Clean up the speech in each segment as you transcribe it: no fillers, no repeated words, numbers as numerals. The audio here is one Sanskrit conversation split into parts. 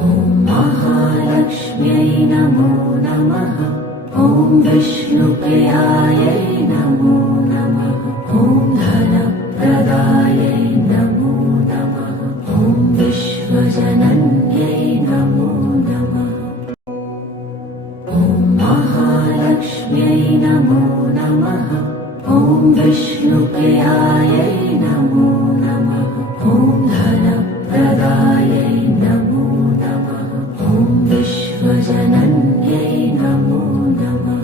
महालक्ष्म्यै नमो नमः। विष्णुप्रियायै नमो नमः। धनप्रदायै नमो नमः। विश्वजनन्यै नमो नमः। महालक्ष्म्यै नमो नमः। विष्णुप्रियायै नमो नमः। धनप्रदायै नमो नमः। विश्वजनन्यै नमो नमः।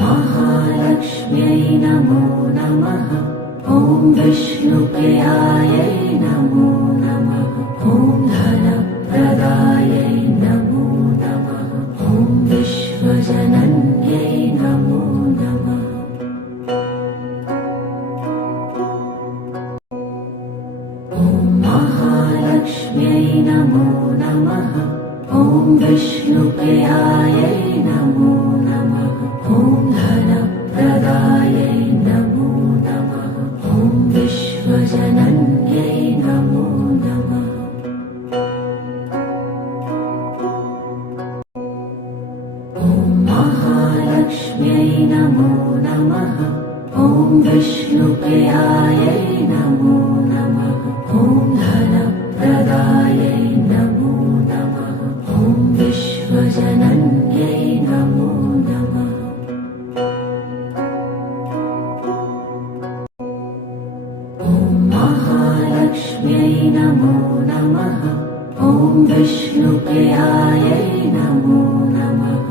महालक्ष्म्यै नमो नमः। विष्णुप्रियायै नमो नमः। धनप्रदायै नमो नमः। विश्वजनन्यै नमो नमः। महालक्ष्म्यै नमो नमः। विष्णुप्रियायै नमो नमः। धनप्रदायै नमो नमः। विश्वजनन्यै नमो नमः। महालक्ष्म्यै नमो नमः। विष्णुप्रियायै नमो नमः। धनप्रदायै नमो नमः। विश्वजनन्यै नमो नमः। महालक्ष्म्यै नमो नमः। विष्णुप्रियायै नमो नमः।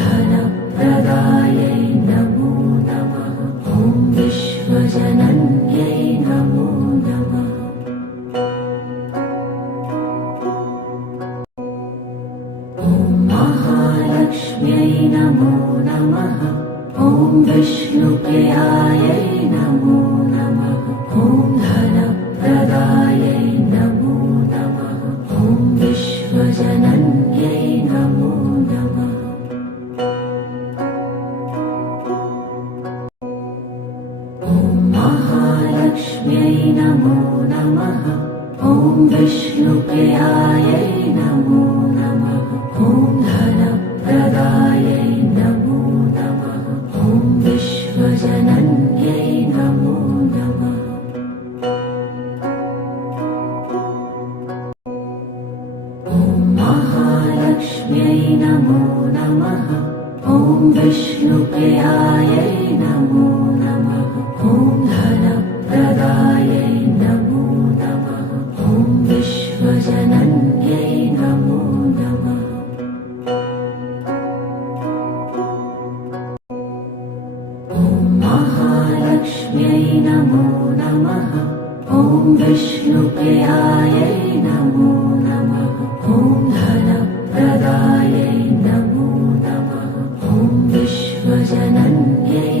धनप्रदायै नमो नमः। विश्वजनन्यै नमो नमः। महालक्ष्म्यै नमो नमः। विष्णुप्रियायै नमो नमः। धनप्रदायै नमो नमः। विश्वजनन्यै नमो नमः। महालक्ष्म्यै नमो नमः। विष्णुप्रियायै नमो नमः। धनप्रदायै नमो नमः। विश्वजनन्यै नमो नमः। महालक्ष्म्यै नमो नमः। विष्णुप्रियायै नमो नमः। धनप्रदायै नमो नमः। विश्वजनन्यै नमो नमः। महालक्ष्म्यै नमो नमः। विष्णुप्रियायै नमो नमः। धनप्रदायै नमो नमः। विश्वजनन्यै